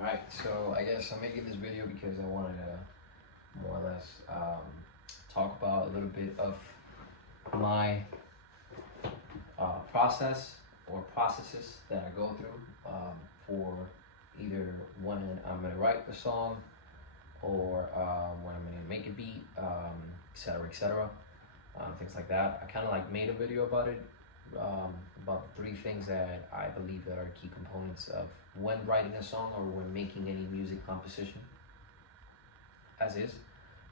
Alright, so I guess I'm making this video because I wanted to more or less talk about a little bit of my process or processes that I go through for either when I'm gonna write the song or when I'm gonna make a beat, etc., things like that. I kind of like made a video about it, about three things that I believe that are key components of when writing a song or when making any music composition, as is.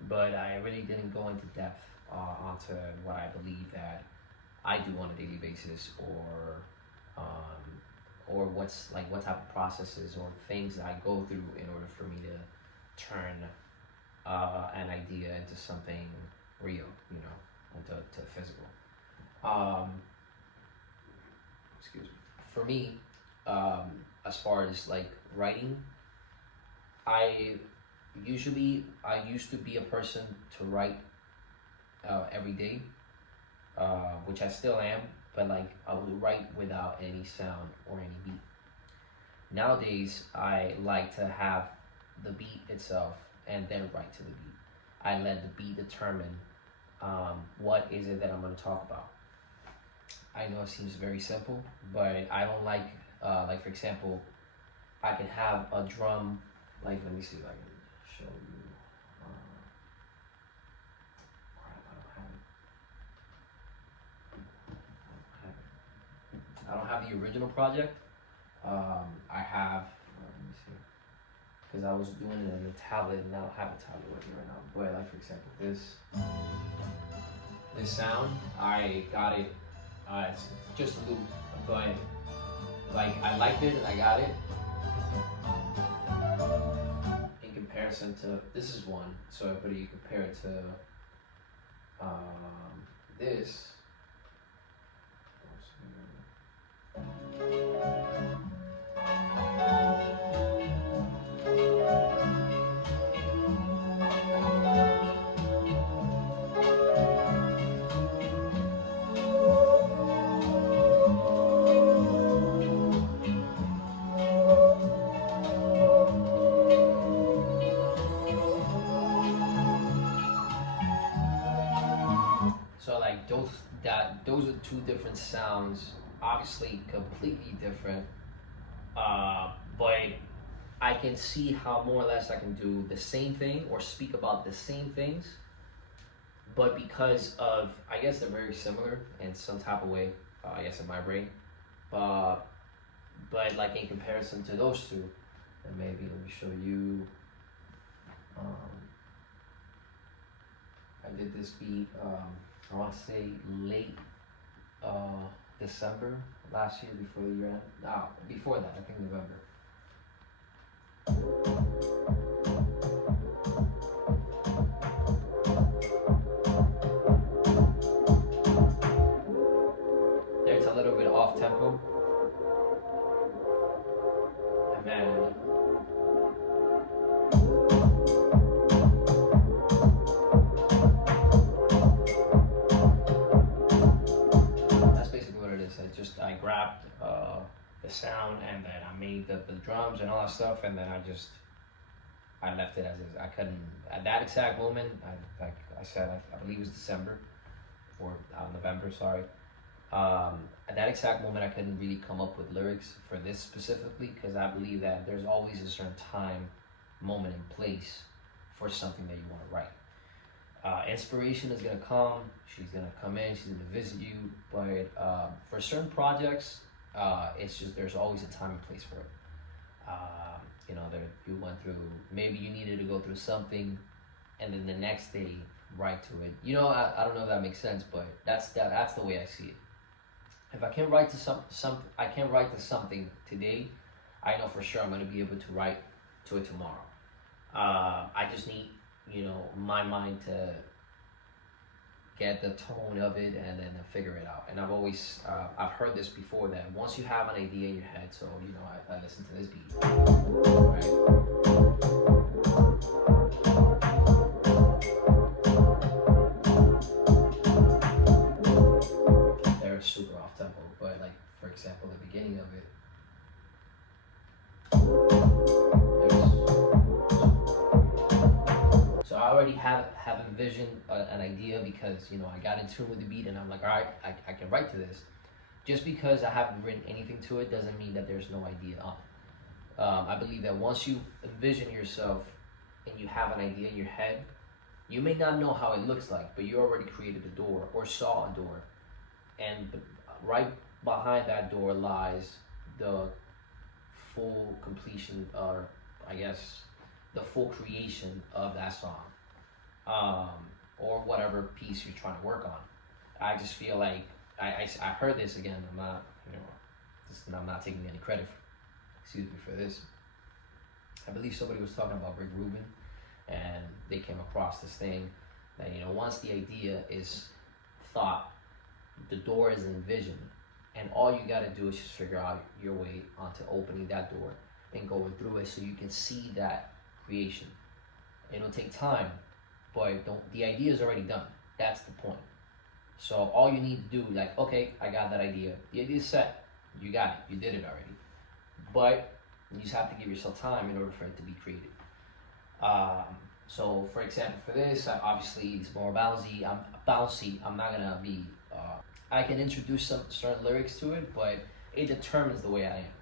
But I really didn't go into depth onto what I believe that I do on a daily basis, or what's like what type of processes or things that I go through in order for me to turn an idea into something real, into physical. Excuse me. For me, as far as like writing, I used to be a person to write every day, which I still am, but like I would write without any sound or any beat. Nowadays, I like to have the beat itself and then write to the beat. I let the beat determine what is it that I'm going to talk about. I know it seems very simple, but I don't like for example, I can have a drum, like let me see if I can show you. I don't have the original project. I have, let me see, because I was doing it on the tablet and I don't have a tablet with me right now. But like for example, this sound, I got it. It's just a loop, but like I liked it and I got it. In comparison to this is one, so but you compare it to this. So like those are two different sounds, obviously completely different. But I can see how more or less I can do the same thing or speak about the same things, but because of, I guess they're very similar in some type of way, I guess in my brain. But like in comparison to those two, and maybe let me show you. I did this beat. I want to say late December last year, before the year end. No, before that, I think November. There's a little bit off tempo, and then I grabbed the sound and then I made the drums and all that stuff, and then I left it as is. I couldn't at that exact moment. Like I said, I believe it was December or November. Sorry. At that exact moment, I couldn't really come up with lyrics for this specifically, because I believe that there's always a certain time, moment, and place for something that you want to write. Inspiration is gonna come. She's gonna come in. She's gonna visit you. But for certain projects, it's just there's always a time and place for it. You went through, maybe you needed to go through something, and then the next day write to it. I don't know if that makes sense, but that's the way I see it. If I can't write to I can't write to something today, I know for sure I'm gonna be able to write to it tomorrow. I just need my mind to get the tone of it and then figure it out. And I've heard this before, that once you have an idea in your head, so I listen to this beat, right? They're super off tempo, but like for example, the beginning of it. already have envisioned an idea because I got in tune with the beat and I'm like, all right, I can write to this. Just because I haven't written anything to it doesn't mean that there's no idea on it. I believe that once you envision yourself and you have an idea in your head, you may not know how it looks like, but you already created a door or saw a door, and right behind that door lies the full completion, or I guess the full creation of that song, or whatever piece you're trying to work on. I just feel like I heard this again. I'm not, I'm not taking any credit excuse me for this. I believe somebody was talking about Rick Rubin, and they came across this thing that once the idea is thought, the door is envisioned, and all you got to do is just figure out your way onto opening that door and going through it so you can see that creation. It'll take time, but the idea is already done. That's the point. So all you need to do, like, okay, I got that idea. The idea is set. You got it. You did it already. But you just have to give yourself time in order for it to be created. So for example, for this, obviously it's more bouncy. I'm not gonna be. I can introduce some certain lyrics to it, but it determines the way I am,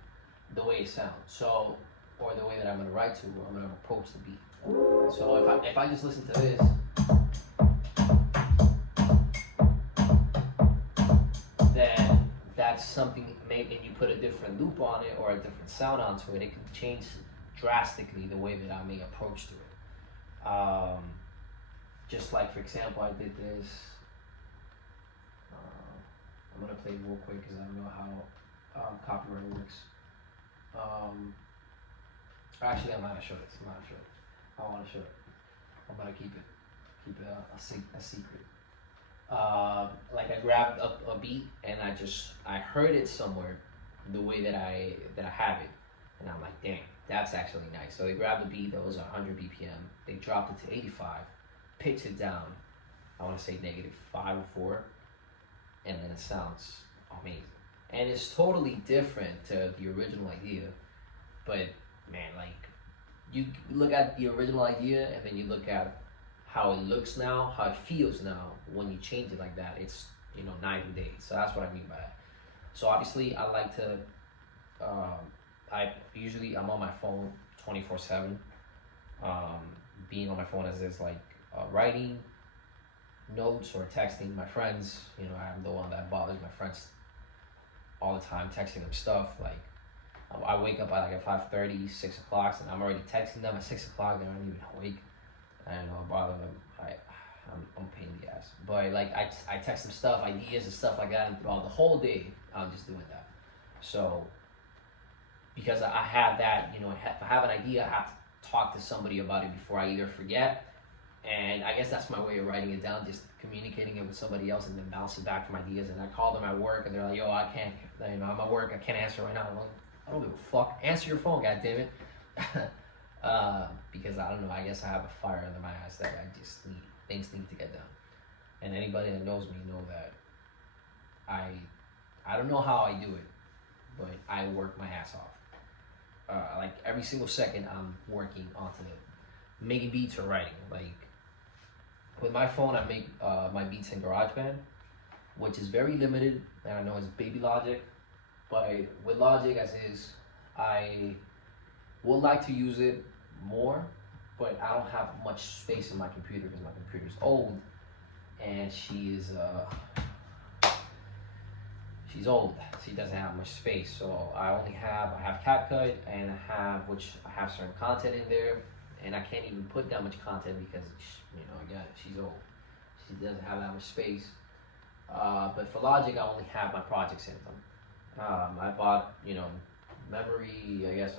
the way it sounds. So, or the way that I'm gonna write to, or I'm gonna approach the beat. So if I just listen to this, then that's something. Maybe you put a different loop on it or a different sound onto it, it can change drastically the way that I may approach to it. Just like, for example, I did this. I'm gonna play it real quick because I don't know how copyright works. Actually, I'm not gonna show this. I'm not gonna show it. I want to show it. I'm gonna keep it a secret. Like I grabbed a beat and I heard it somewhere, the way that I have it, and I'm like, dang, that's actually nice. So they grabbed a beat that was 100 BPM. They dropped it to 85, pitched it down. I want to say -5 or 4. And then it sounds amazing. And it's totally different to the original idea. But man, like, you look at the original idea and then you look at how it looks now, how it feels now when you change it like that. It's night and day. So that's what I mean by that. So obviously I like to I'm on my phone 24/7. Being on my phone is like writing notes or texting my friends. I'm the one that bothers my friends all the time, texting them stuff. Like I wake up at like at 5:30, 6 o'clock, and I'm already texting them at 6 o'clock. They aren't even awake. I don't know, bother them. I'm a pain in the ass. But like I text them stuff, ideas and stuff like that, and throughout the whole day I'm just doing that. So because I have that, if I have an idea, I have to talk to somebody about it before I either forget. And I guess that's my way of writing it down, just communicating it with somebody else and then bouncing back from ideas. And I call them at work and they're like, yo, I can't, I'm at work, I can't answer right now. I'm like, I don't give a fuck. Answer your phone, goddammit. Because I don't know, I guess I have a fire under my ass that things need to get done. And anybody that knows me know that I don't know how I do it, but I work my ass off. Like every single second I'm working onto making beats or writing. Like with my phone, I make my beats in GarageBand, which is very limited, and I know it's baby Logic, but with Logic as is, I would like to use it more, but I don't have much space in my computer because my computer's old, and she's old. She doesn't have much space, so I have CapCut, and I have certain content in there, and I can't even put that much content because again, she's old. She doesn't have that much space. But for Logic, I only have my projects in them. I bought memory, I guess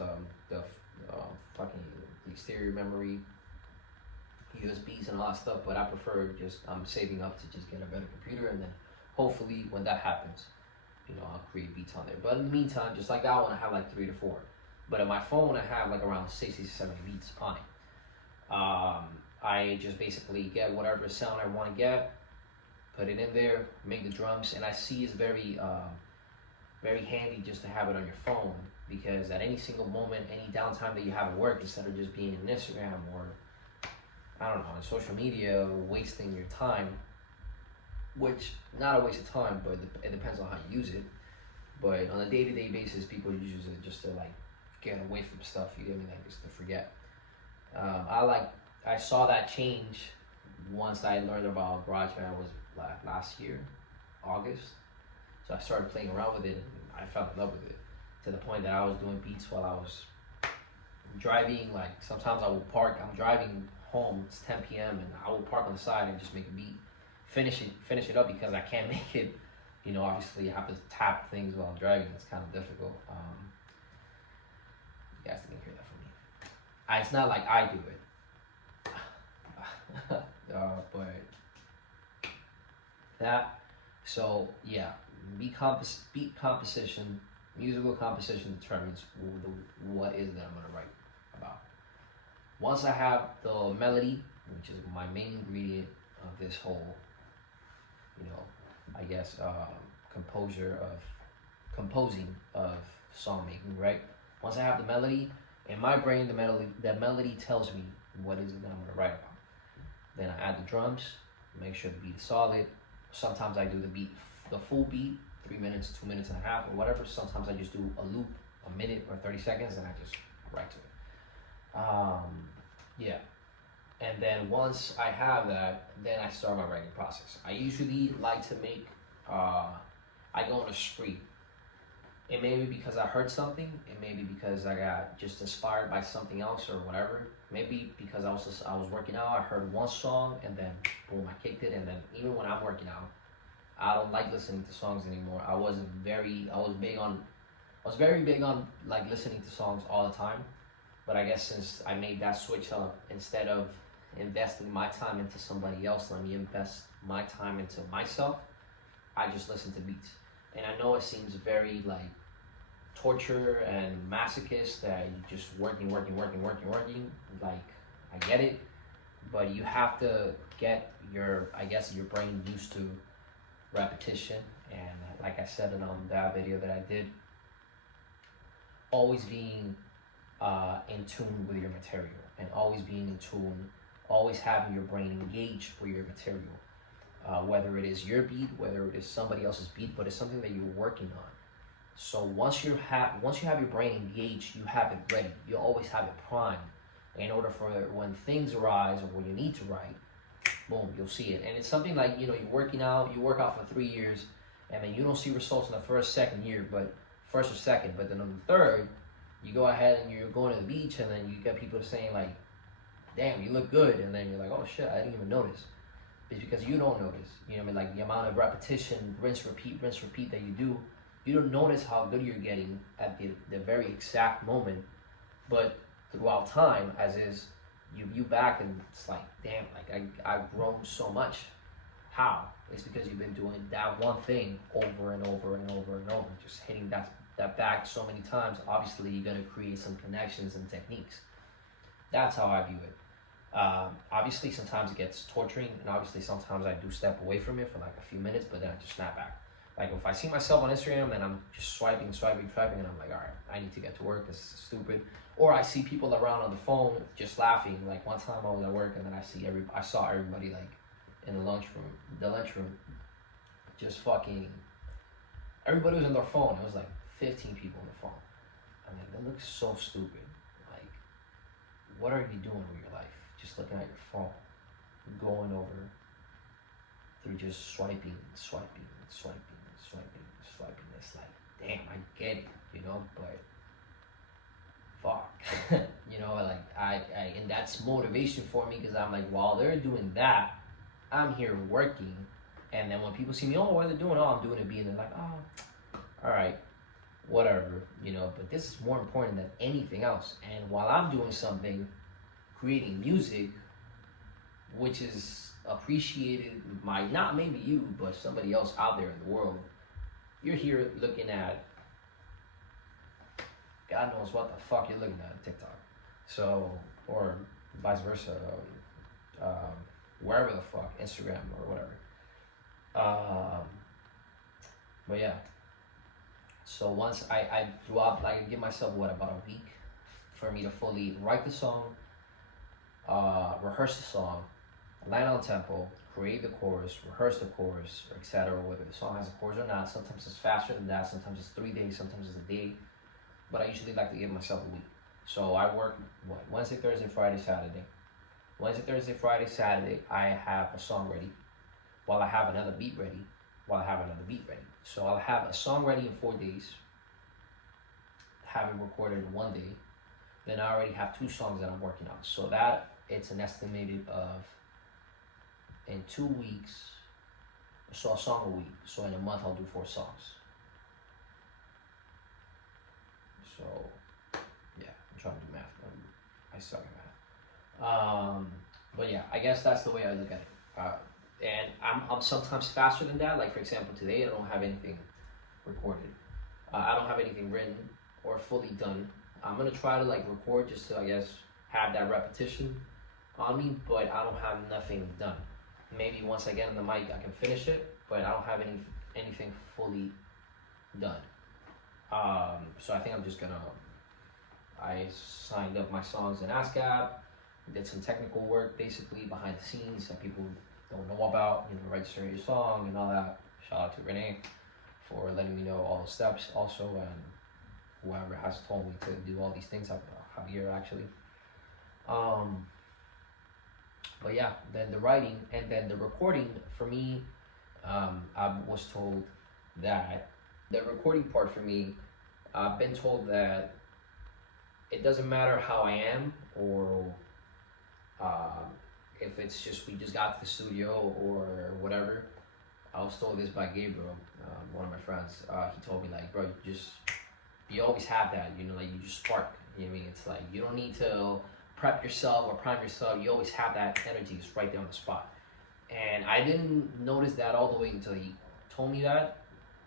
the fucking exterior memory, USBs and all that stuff, but I prefer I'm saving up to just get a better computer, and then hopefully when that happens, I'll create beats on there. But in the meantime, just like that one, I have like 3 to 4. But on my phone, I have like around 60 to 70 beats on it. I just basically get whatever sound I want to get, put it in there, make the drums, and I see it's very handy just to have it on your phone, because at any single moment, any downtime that you have at work, instead of just being in Instagram I don't know, on social media, wasting your time, which not a waste of time, but it depends on how you use it. But on a day-to-day basis, people use it just to like get away from stuff. You get me? Like just to forget. I saw that change once I learned about GarageBand was last year, August. So I started playing around with it, and I fell in love with it to the point that I was doing beats while I was driving. Like sometimes I will park. I'm driving home. It's 10 p.m. and I will park on the side and just make a beat, finish it up because I can't make it. You know, obviously, I have to tap things while I'm driving. It's kind of difficult. You guys didn't hear that from me. It's not like I do it, but that. So yeah, beat composition, musical composition determines what is that I'm gonna write about. Once I have the melody, which is my main ingredient of this whole, you know, I guess composing of song making, right? Once I have the melody in my brain, the melody tells me what is it that I'm gonna write about. Then I add the drums, make sure the beat is solid. Sometimes I do the full beat, 3 minutes, 2 minutes and a half, or whatever. Sometimes I just do a loop, a minute or 30 seconds, and I just write to it. Yeah. And then once I have that, then I start my writing process. I usually like to make, I go on a spree. It may be because I heard something. It may be because I got just inspired by something else or whatever. Maybe because I was working out. I heard one song and then boom, I kicked it. And then even when I'm working out, I don't like listening to songs anymore. I was very big on like listening to songs all the time. But I guess since I made that switch up, instead of investing my time into somebody else, let me invest my time into myself. I just listen to beats. And I know it seems very like torture and masochist that you just working. Like, I get it, but you have to get your brain used to repetition. And like I said in that video that I did, always being in tune with your material and always being in tune, always having your brain engaged with your material. Whether it is your beat, whether it is somebody else's beat, but it's something that you're working on. So once you have your brain engaged, you have it ready. You always have it primed. In order for when things arise or when you need to write, boom, you'll see it. And it's something like, you know, you're working out, you work out for 3 years, and then you don't see results in the first or second, but then on the third, you go ahead and you're going to the beach, and then you get people saying like, damn, you look good, and then you're like, oh shit, I didn't even notice. It's because you don't notice. You know what I mean? Like the amount of repetition, rinse, repeat that you do, you don't notice how good you're getting at the very exact moment. But throughout time, as is, you back and it's like, damn, like I've grown so much. How? It's because you've been doing that one thing over and over and over and over, just hitting that back so many times. Obviously, you're gonna create some connections and techniques. That's how I view it. Obviously, sometimes it gets torturing, and obviously sometimes I do step away from it for like a few minutes, but then I just snap back. Like if I see myself on Instagram and I'm just swiping, and I'm like, all right, I need to get to work. This is stupid. Or I see people around on the phone just laughing. Like one time I was at work and then I saw everybody like in the lunchroom, just fucking. Everybody was on their phone. It was like 15 people on the phone. I mean, that looks so stupid. Like, what are you doing with your life? Just looking at your phone, going over through just swiping. It's like, damn, I get it, you know, but fuck, you know, like I and that's motivation for me because I'm like, while they're doing that, I'm here working, and then when people see me, oh, what are they doing? Oh, I'm doing a beat, and they're like, oh, all right, whatever, you know, but this is more important than anything else. And while I'm doing something, creating music, which is appreciated by not maybe you, but somebody else out there in the world, you're here looking at God knows what the fuck you're looking at on TikTok. So, or vice versa, wherever the fuck, Instagram or whatever. But yeah. So once I drop, like, I give myself about a week for me to fully write the song, rehearse the song, land on tempo, create the chorus, rehearse the chorus, etc. Whether the song has a chorus or not. Sometimes it's faster than that. Sometimes it's 3 days. Sometimes it's a day. But I usually like to give myself a week. So I work Wednesday, Thursday, Friday, Saturday. Wednesday, Thursday, Friday, Saturday, I have a song ready, while I have another beat ready, So I'll have a song ready in 4 days, have it recorded in 1 day. Then I already have 2 songs that I'm working on. So that it's an estimated of, in 2 weeks, so a song a week. So in a month I'll do 4 songs. So yeah, I'm trying to do math. I suck at math. But yeah, I guess that's the way I look at it. And I'm sometimes faster than that. Like for example, today I don't have anything recorded. I don't have anything written or fully done. I'm gonna try to like record just to, I guess, have that repetition on me, but I don't have nothing done. Maybe once I get on the mic I can finish it, but I don't have anything fully done. So I think I'm just gonna, I signed up my songs in ASCAP, did some technical work basically behind the scenes that people don't know about, registering your song and all that. Shout out to Renee for letting me know all the steps also, and whoever has told me to do all these things, Javier actually. But yeah, then the writing and then the recording for me, I was told that the recording part for me, I've been told that it doesn't matter how I am or if it's just we just got to the studio or whatever. I was told this by Gabriel, one of my friends. He told me like, bro, you always have that, like you just spark. You know what I mean? It's like you don't need to prep yourself or prime yourself. You always have that energy just right there on the spot. And I didn't notice that all the way until he told me that,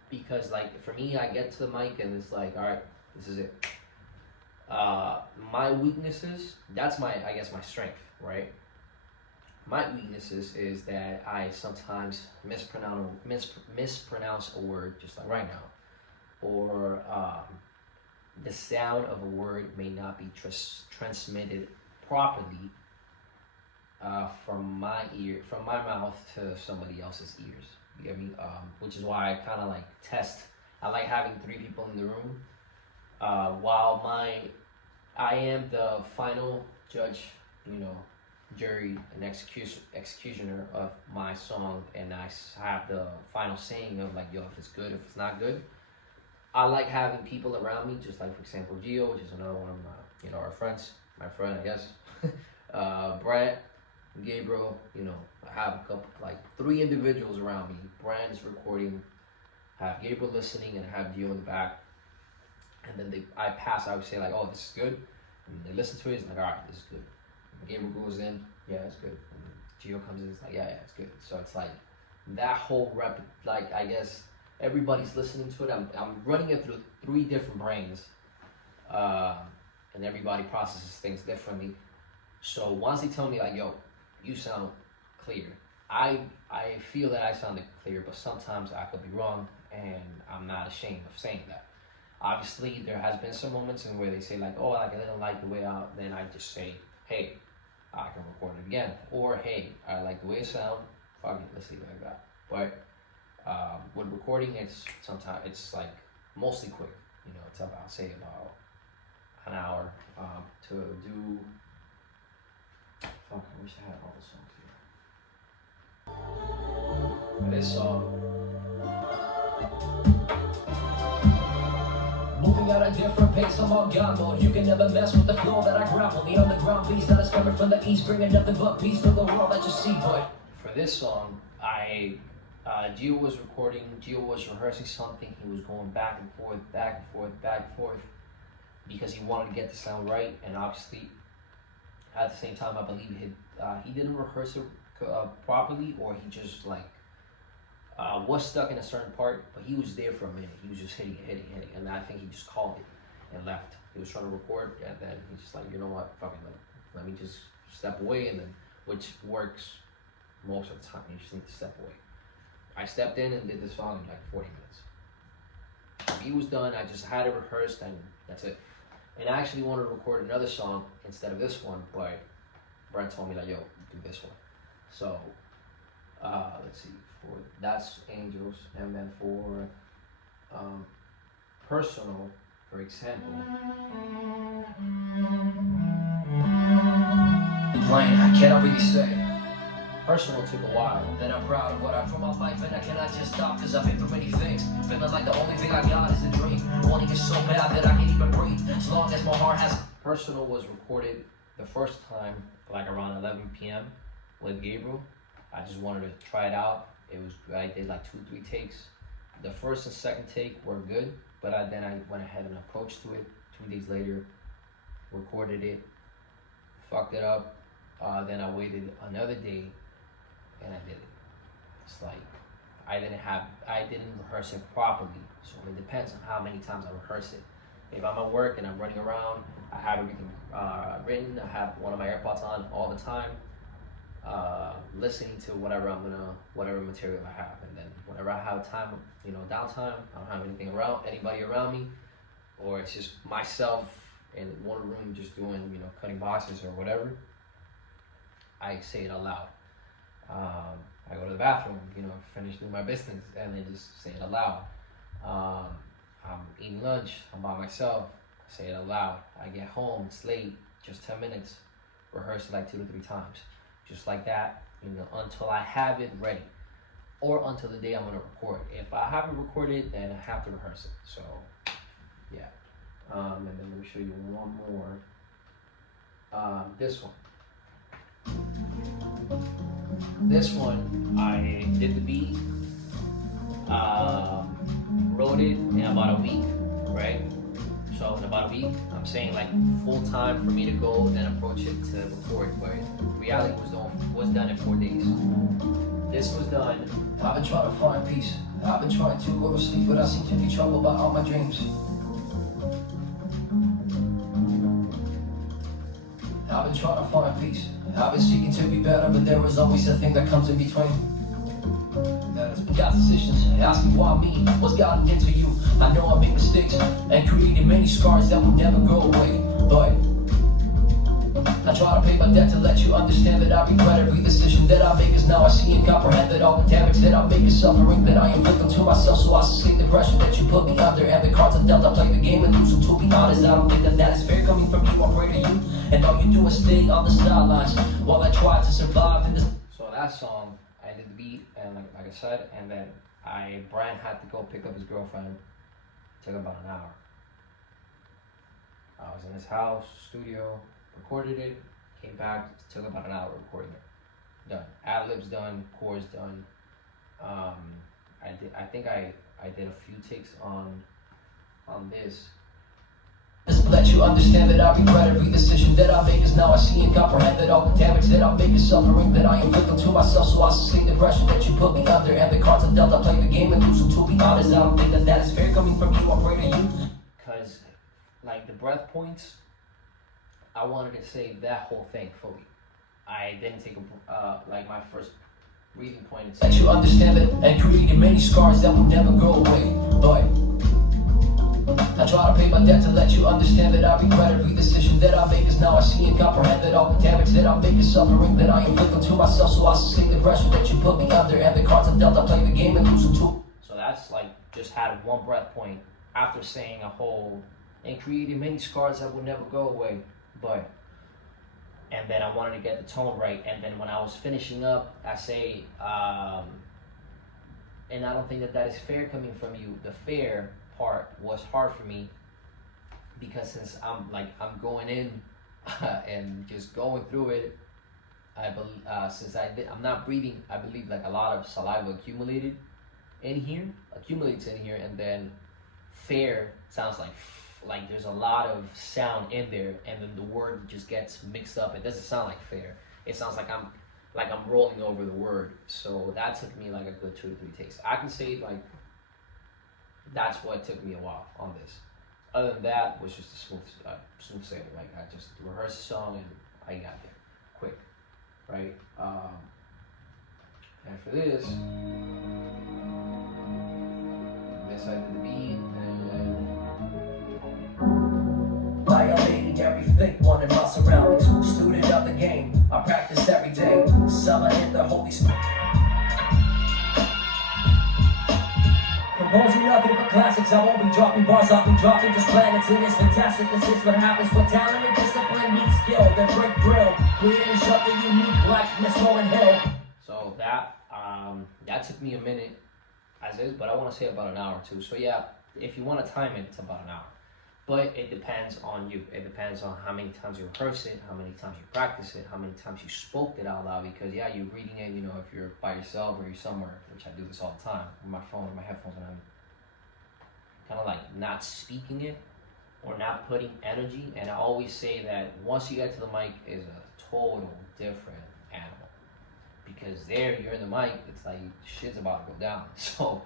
because like for me, I get to the mic and it's like, all right, this is it. My weaknesses, that's I guess my strength, right? My weaknesses is that I sometimes mispronounce a word, just like right now, or the sound of a word may not be transmitted properly from my mouth to somebody else's ears. You get me? Which is why I kind of like test. I like having 3 people in the room. While I am the final judge, jury and executioner of my song, and I have the final saying of like, yo, if it's good, if it's not good. I like having people around me, just like for example Gio, which is another one of my, our friends, my friend I guess. Brad, Gabriel, I have a couple, like 3 individuals around me. Brand's recording, have Gabriel listening, and have Gio in the back. And then I would say like, oh, this is good. And they listen to it, it's like, all right, this is good. And Gabriel goes in, yeah, it's good. And Gio comes in, it's like, yeah, it's good. So it's like that whole like I guess everybody's listening to it. I'm running it through 3 different brains, and everybody processes things differently. So once they tell me like, yo, you sound clear, I feel that I sounded clear, but sometimes I could be wrong, and I'm not ashamed of saying that. Obviously, there has been some moments in where they say like, oh, like I didn't like the way out. Then I just say, hey, I can record it again, or hey, I like the way it sounds. Fuck it, let's leave it like that. But with recording, it's like mostly quick. It's about say about an hour to do. Fuck, I wish I had all the songs here. This song. Moving at a different pace, I'm on God mode. You can never mess with the flow that I grapple. The underground beast that is coming from the east, bringing nothing but peace to the world that you see, boy. For this song, Gio was recording, Gio was rehearsing something. He was going back and forth, because he wanted to get the sound right. And obviously, at the same time, I believe he didn't rehearse it properly, or he just like was stuck in a certain part, but he was there for a minute. He was just hitting it, and I think he just called it and left. He was trying to record, and then he's just like, you know what, fucking let me just step away, and then, which works most of the time. You just need to step away. I stepped in and did the song in like 40 minutes. He was done. I just had it rehearsed, and that's it. And I actually wanted to record another song instead of this one, but Brent told me like, yo, do this one. So let's see, for that's Angels, and then for personal, for example, Blaine, I cannot really say. Personal took a while. Then I'm proud of what I put my life and I cannot just stop, cause I've been through many things. Feeling like the only thing I got is a dream. Wanting it so bad that I can't even breathe. As long as my heart has. Personal was recorded the first time like around 11 p.m. with Gabriel. I just wanted to try it out. I did like 2-3 takes. The first and second take were good, but then I went ahead and approached to it. 2 days later, recorded it, fucked it up. Then I waited another day and I did it. It's like I didn't rehearse it properly. So it depends on how many times I rehearse it. If I'm at work and I'm running around, I have everything written. I have one of my AirPods on all the time, listening to whatever material I have. And then whenever I have time, downtime, I don't have anybody around me, or it's just myself in one room just doing, cutting boxes or whatever, I say it out loud. I go to the bathroom, finish doing my business, and then just say it out loud. I'm eating lunch, I'm by myself, I say it out loud. I get home, it's late, just 10 minutes, rehearse it like 2 to 3 times. Just like that, until I have it ready. Or until the day I'm gonna record. If I haven't recorded, then I have to rehearse it. So, yeah. And then let me show you one more. This one. This one, I did the beat, wrote it in about a week, right? So in about a week, I'm saying like full time for me to go and approach it to record, but reality was done in 4 days. This was done. I've been trying to find peace. I've been trying to go to sleep, but I seem to be troubled by all my dreams. I've been trying to find peace. I've been seeking to be better, but there is always a thing that comes in between. Got decisions, asking why me, what's gotten into you. I know I made mistakes and created many scars that will never go away, but I try to pay my debt to let you understand that I regret every decision that I make, cause now I see and comprehend that all the damage that I make is suffering that I inflict onto myself, so I sustain the pressure that you put me under, and the cards are dealt, I play the game and lose. So to be honest, I don't think that is fair coming from you. I pray to you, and all you do is stay on the sidelines while I try to survive in this. So that song, I did the beat, and like I said, and then Brian had to go pick up his girlfriend. It took about an hour. I was in his house, studio, recorded it, came back, it took about an hour recording it. Done. Ad-libs done, chords done. I think I did a few takes on this. Just to let you understand that I regret every decision that I make, cause now I see and comprehend that all the damage that I make is suffering that I inflict onto myself, so I sustain the pressure that you put me under, and the cards are dealt, I play the game and lose. So to be honest, I don't think that is fair coming from you. I pray to you, cause like the breath points, I wanted to say that whole thing fully. I didn't take like my first breathing point and let you understand it and created many scars that will never go away, but I try to pay my debt to let you understand that I regret every decision that I make, cause now I see and comprehend that all the damage that I make is suffering that I inflict onto myself, so I sustain the pressure that you put me under, and the cards are dealt, I play the game and lose. So that's like just had one breath point after saying a whole and creating many scars that will never go away, but and then I wanted to get the tone right, and then when I was finishing up, I say and I don't think that is fair coming from you. The fair part was hard for me because since I'm going in and just going through it, I believe I'm not breathing, I believe like a lot of saliva accumulates in here, and then fair sounds like there's a lot of sound in there, and then the word just gets mixed up. It doesn't sound like fair. It sounds like I'm rolling over the word. So that took me like a good 2 to 3 takes. I can say like that's what took me a while on this. Other than that, was just a smooth sailing. Like I just rehearsed the song and I got there quick, right? And for this I did the beat and then violating everything, one of my surroundings, student of the game. I composing nothing but classics. I won't be dropping bars, I'll be dropping just planets. It is fantastic, this is what happens when talent and discipline meet skill. Then break drill, creating something unique like Miss Lauren Hill. So that took me a minute as is, but I want to say about an hour or two. So yeah, if you want to time it, it's about an hour. But it depends on you. It depends on how many times you rehearse it, how many times you practice it, how many times you spoke it out loud. Because yeah, you're reading it, you know, if you're by yourself or you're somewhere, which I do this all the time, with my phone or my headphones, and I'm kind of like not speaking it or not putting energy. And I always say that once you get to the mic is a total different animal. Because there, you're in the mic, it's like shit's about to go down. So,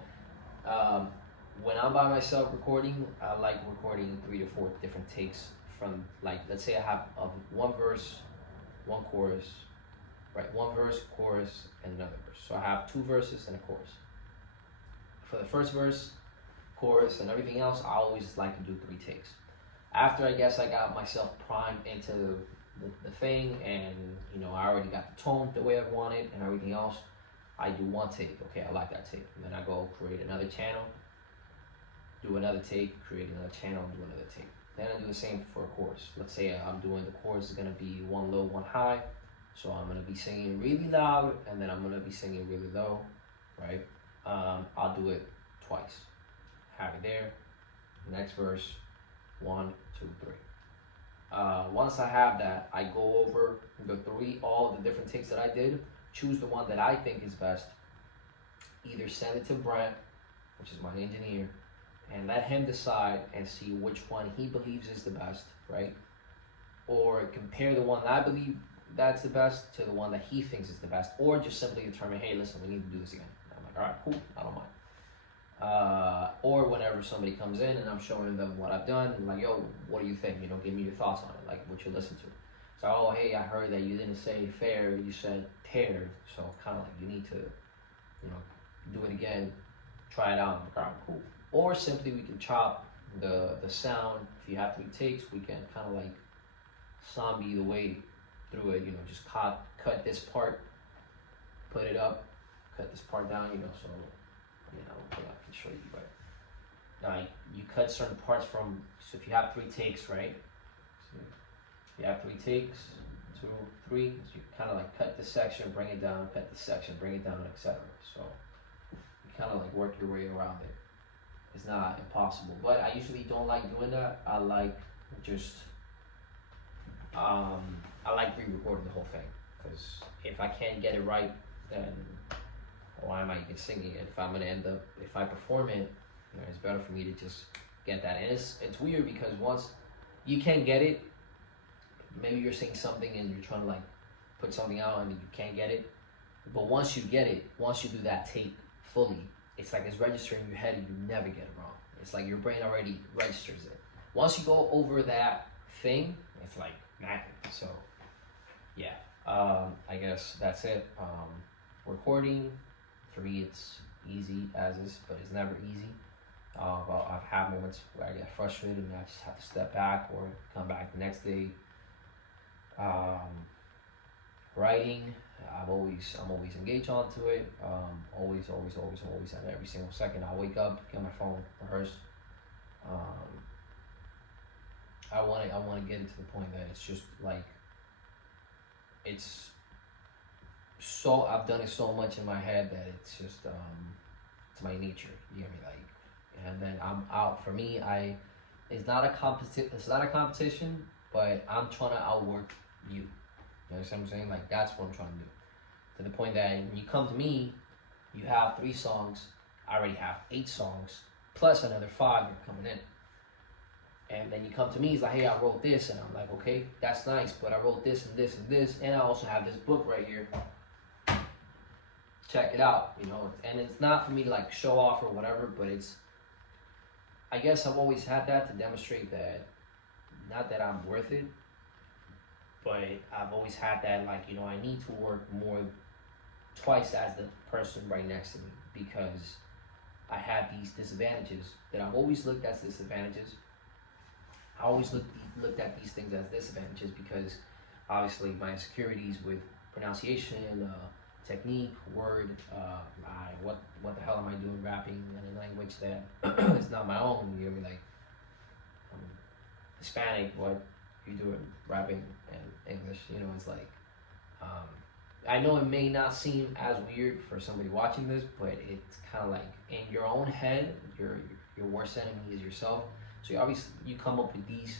when I'm by myself recording, I like recording 3 to 4 different takes from, like, let's say I have one verse, one chorus, right? One verse, chorus, and another verse. So I have 2 verses and a chorus. For the first verse, chorus, and everything else, I always like to do 3 takes. After I guess I got myself primed into the thing, and you know I already got the tone the way I want it and everything else, I do 1 take. Okay, I like that take, and then I go create another channel, do another take, create another channel, do another take. Then I do the same for a chorus. Let's say I'm doing the chorus is gonna be 1 low, 1 high, so I'm gonna be singing really loud, and then I'm gonna be singing really low, right? I'll do it twice. Have it there. Next verse, 1, 2, 3. Once I have that, I go over all the different takes that I did, choose the one that I think is best, either send it to Brent, which is my engineer, and let him decide and see which one he believes is the best, right? Or compare the one that I believe that's the best to the one that he thinks is the best, or just simply determine, hey, listen, we need to do this again. And I'm like, all right, cool, I don't mind. Or whenever somebody comes in and I'm showing them what I've done, and like, yo, what do you think? You know, give me your thoughts on it, like what you listen to. So, oh, hey, I heard that you didn't say fair, you said tear. So kind of like you need to, you know, do it again, try it out. All right, cool. Or simply we can chop the sound. If you have 3 takes, we can kind of like zombie the way through it. You know, just cut this part, put it up, cut this part down. You know, so. I can show you, but like you cut certain parts from. So if you have 3 takes, right? So you have 3 takes, 2, 3. So you kind of like cut this section, bring it down, cut this section, bring it down, etc. So you kind of like work your way around it. It's not impossible, but I usually don't like doing that. I like just I like re-recording the whole thing, because if I can't get it right, then why am I even singing it? If I'm gonna end up, if I perform it, you know, it's better for me to just get that. And it's weird because once you can't get it, maybe you're saying something and you're trying to like put something out and you can't get it. But once you get it, once you do that take fully, it's like it's registering in your head and you never get it wrong. It's like your brain already registers it. Once you go over that thing, it's like magic. So yeah, I guess that's it. Recording. For me, it's easy as is, but it's never easy. I've had moments where I get frustrated and I just have to step back or come back the next day. Writing, I'm always engaged onto it. Always at every single second. I wake up, get my phone, rehearse. I want to get it to the point that it's just like it's. So I've done it so much in my head that it's just it's my nature. You know what I mean? Like, and then I'm out. For me, it's not a competition, but I'm trying to outwork you. You understand what I'm saying? Like that's what I'm trying to do. To the point that when you come to me, you have 3 songs. I already have 8 songs plus another 5 that are coming in. And then you come to me, it's like, hey, I wrote this, and I'm like, okay, that's nice, but I wrote this and this and this, and I also have this book right here. Check it out, you know. And it's not for me to like show off or whatever, but it's, I guess I've always had that to demonstrate that, not that I'm worth it, but I've always had that, like, you know, I need to work more, twice as the person right next to me, because I have these disadvantages that I've always looked at as disadvantages. I always looked at these things as disadvantages because obviously my insecurities with pronunciation, technique, word. What the hell am I doing rapping in a language that is not my own? You're gonna be like, I'm Hispanic. What you doing rapping in English? You know, it's like. I know it may not seem as weird for somebody watching this, but it's kind of like in your own head, your worst enemy is yourself. So you come up with these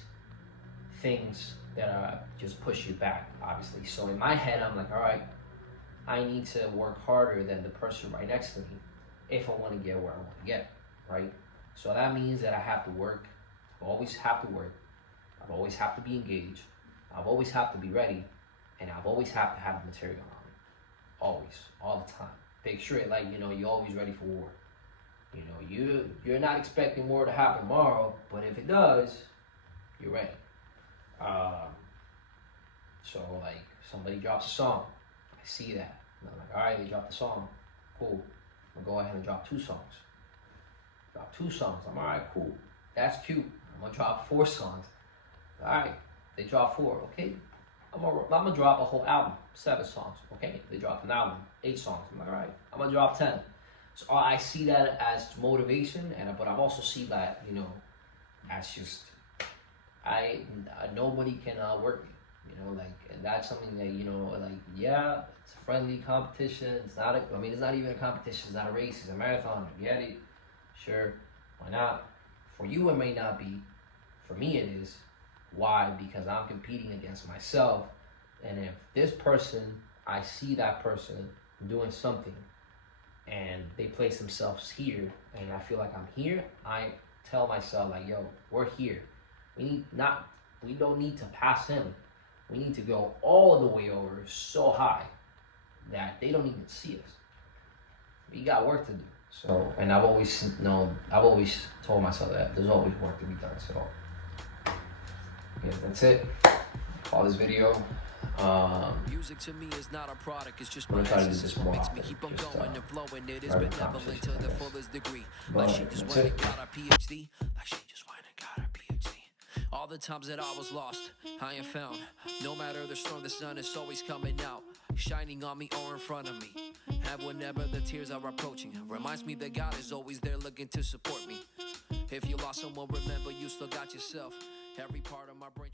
things that just push you back, obviously. So in my head, I'm like, all right, I need to work harder than the person right next to me if I want to get where I want to get, right? So that means that I have to work. I always have to work. I always have to be engaged. I always have to be ready, and I always have to have the material on me. Always, all the time. Picture it like, you're always ready for war. You're not expecting war to happen tomorrow, but if it does, you're ready. So like somebody drops a song, I see that. And I'm like, all right, they dropped a song, cool. I'm gonna go ahead and drop 2 songs. Drop 2 songs. I'm all right, cool. That's cute. I'm gonna drop 4 songs. All right, they drop 4. Okay, I'm gonna drop a whole album, 7 songs. Okay, they dropped an album, 8 songs. I'm like, all right, I'm gonna drop 10. So I see that as motivation, but I also see that as just nobody can work me. And that's something that yeah, it's a friendly competition. It's not it's not even a competition. It's not a race. It's a marathon. I get it. Sure, why not? For you, it may not be. For me, it is. Why? Because I'm competing against myself, and if this person, I see that person doing something, and they place themselves here, and I feel like I'm here, I tell myself like, yo, we're here. We don't need to pass him. We need to go all the way over so high that they don't even see us. We got work to do. So, and I've always told myself that there's always work to be done. So, yeah, that's it. Call this video. Music to me is not a product, it's just I'm my gonna try to do essence. this It's what more makes often. me keep on Just, going and flowing. It is private benevolent to conversations, the I guess. fullest degree. But Like she just that's went it. and got her PhD. Like she just went and got her PhD. All the times that I was lost, I am found. No matter the storm, the sun is always coming out, shining on me or in front of me. And whenever the tears are approaching, reminds me that God is always there looking to support me. If you lost someone, remember you still got yourself. Every part of my brain